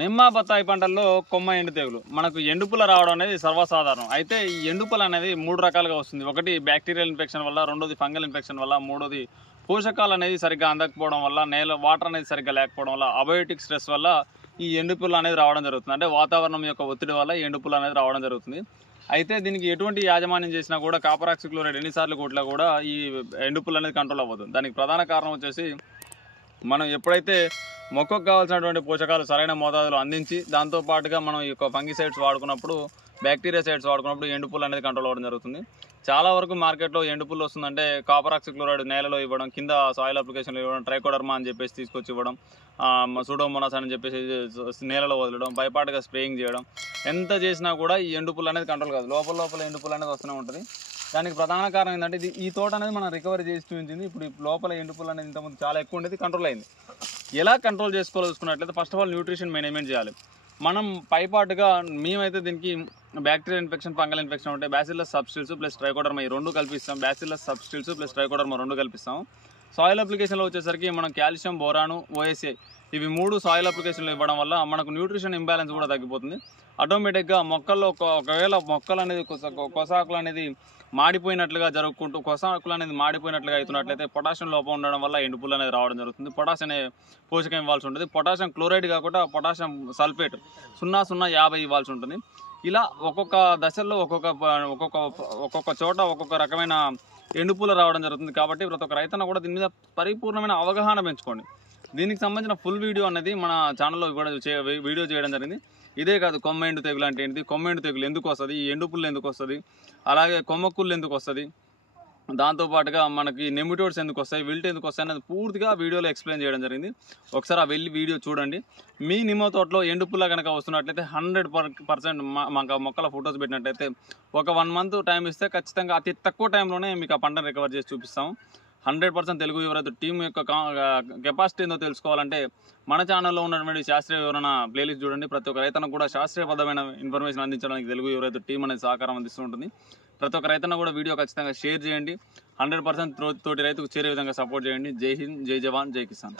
నిమ్మ బత్తాయి పంటల్లో కొమ్మ ఎండు తెగులు మనకు ఎండుపుల రావడం అనేది సర్వసాధారణం. అయితే ఈ ఎండుపుల అనేది 3 రకాలుగా వస్తుంది. ఒకటి బ్యాక్టీరియల్ ఇన్ఫెక్షన్ వల్ల, రెండోది ఫంగల్ ఇన్ఫెక్షన్ వల్ల, మూడోది పోషకాలు అనేది సరిగ్గా అందకపోవడం వల్ల, వాటర్ అనేది సరిగ్గా లేకపోవడం వల్ల, అబయోటిక్ స్ట్రెస్ వల్ల ఈ ఎండుపుల అనేది రావడం జరుగుతుంది. అంటే వాతావరణం యొక్క ఒత్తిడి వల్ల ఈ ఎండుపుల అనేది రావడం జరుగుతుంది. అయితే దీనికి ఎటువంటి యాజమాన్యం చేసినా కూడా కాపర్ ఆక్సిక్లోరైడ్ ఎన్నిసార్లు కొట్టినా కూడా ఈ ఎండుపుల అనేది కంట్రోల్ అవ్వదు. దానికి ప్రధాన కారణం వచ్చేసి మనం ఎప్పుడైతే మొక్కకు కావాల్సినటువంటి పోషకాలు సరైన మోతాదులో అందించి దాంతో పాటుగా మనం ఈ యొక్క ఫంగిసైడ్స్ వాడుకున్నప్పుడు, బ్యాక్టీరియా సైడ్స్ వాడుకున్నప్పుడు ఎండుపుల్ అనేది కంట్రోల్ అవ్వడం జరుగుతుంది. చాలా వరకు మార్కెట్లో ఎండుపుల్ వస్తుందంటే కాపర్ ఆక్సిక్లోరైడ్ నేలలో ఇవ్వడం, కింద సాయిల్ అప్లికేషన్లో ఇవ్వడం, ట్రైకోడర్మా అని చెప్పేసి తీసుకొచ్చి ఇవ్వడం, సూడోమోనాస్ అని చెప్పేసి నేలలో వదలడం, పైపాటుగా స్ప్రేయింగ్ చేయడం. ఎంత చేసినా కూడా ఈ ఎండుపుల్ అనేది కంట్రోల్ కాదు. లోపల ఎండుపుల్ అనేది వస్తూనే ఉంటుంది. దానికి ప్రధాన కారణం ఏంటంటే ఈ తోట అనేది మనం రికవరీ చేసి చూపించింది. ఇప్పుడు లోపల ఎండుపుల్ అనేది ఇంతకుముందు చాలా ఎక్కువ ఉండేది, కంట్రోల్ అయింది. ఎలా కంట్రోల్ చేసుకోవాలనుకున్నట్లయితే first of all nutrition management చేయాలి. మనం పైపాటుగా మేమైతే దీనికి బ్యాక్టీరియల్ ఇన్ఫెక్షన్, ఫంగల్ ఇన్ఫెక్షన్ ఉంటే బ్యాసిల్లస్ సబ్స్టిల్స్ ప్లస్ ట్రైకోడర్మా ఈ రెండు కల్పిస్తాం. బ్యాసిల్లస్ సబ్స్టిల్స్ ప్లస్ ట్రైకోడర్మా రెండు కల్పిస్తాం. సాయిల్ అప్లికేషన్లో వచ్చేసరికి మనం కాల్షియం, బోరాను, ఓఎస్ఏ ఇవి 3 సాయిల్ అప్లికేషన్లో ఇవ్వడం వల్ల మనకు న్యూట్రిషన్ ఇంబ్యాలెన్స్ కూడా తగ్గిపోతుంది. ఆటోమేటిక్గా మొక్కల్లో ఒకవేళ మొక్కలు అనేది కొసాకులు అనేది మాడిపోయినట్లుగా జరుగుకుంటూ కొసాకులు అనేది మాడిపోయినట్లుగా అవుతున్నట్లయితే పొటాషియం లోపం ఉండడం వల్ల ఎండుపులు అనేది రావడం జరుగుతుంది. పొటాషియం అనే పోషకం ఇవ్వాల్సి ఉంటుంది. పొటాషియం క్లోరైడ్ కాకుండా పొటాషియం సల్ఫేట్ 0,050 ఇవ్వాల్సి ఉంటుంది. ఇలా ఒక్కొక్క దశల్లో ఒక్కొక్క చోట ఒక్కొక్క రకమైన ఎండుపూలు రావడం జరుగుతుంది. కాబట్టి ప్రతి ఒక్క రైతన్న కూడా దీని మీద పరిపూర్ణమైన అవగాహన పెంచుకోండి. దీనికి సంబంధించిన ఫుల్ వీడియో అనేది మన ఛానల్లో కూడా వీడియో చేయడం జరిగింది. ఇదే కాదు, కొమ్మ ఎండు తెగులు అంటే ఏంటిది, కొమ్మ ఎండు తెగులు ఎందుకు వస్తుంది, ఈ ఎండుపుల్లు ఎందుకు వస్తుంది, అలాగే కొమ్మకుళ్ళు ఎందుకు వస్తుంది, దాంతోపాటుగా మనకి నెమిటోడ్స్ ఎందుకు వస్తాయి, విల్ట్ ఎందుకు వస్తాయి అనేది పూర్తిగా వీడియోలో ఎక్స్ప్లెయిన్ చేయడం జరిగింది. ఒకసారి ఆ వెళ్ళి వీడియో చూడండి. మీ నిమ్మ తోటలో ఎండుపుల్ల కనుక వస్తున్నట్లయితే 100% మాకు మొక్కల ఫొటోస్ పెట్టినట్లయితే ఒక 1 మంత్ టైం ఇస్తే ఖచ్చితంగా అతి తక్కువ టైంలోనే మీకు ఆ పంటను రికవర్ చేసి చూపిస్తాము. 100% తెలుగు యువరైతు టీం యొక్క కెపాసిటీ ఏందో తెలుసుకోవాలంటే మన ఛానల్లో ఉన్నటువంటి శాస్త్రీయ వివరణ ప్లేలిస్ట్ చూడండి. ప్రతి ఒక్క రైతన్నకు కూడా శాస్త్రీయబద్ధమైన ఇన్ఫర్మేషన్ అందించడానికి తెలుగు యువరైతు టీం అనేది సహకారం అందిస్తూ ఉంటుంది. ప్రతి ఒక్క రైతన్న కూడా వీడియో ఖచ్చితంగా షేర్ చేయండి. 100% తోటి రైతుకు చేరే విధంగా సపోర్ట్ చేయండి. జై హింద్, జై జవాన్, జై కిసాన్.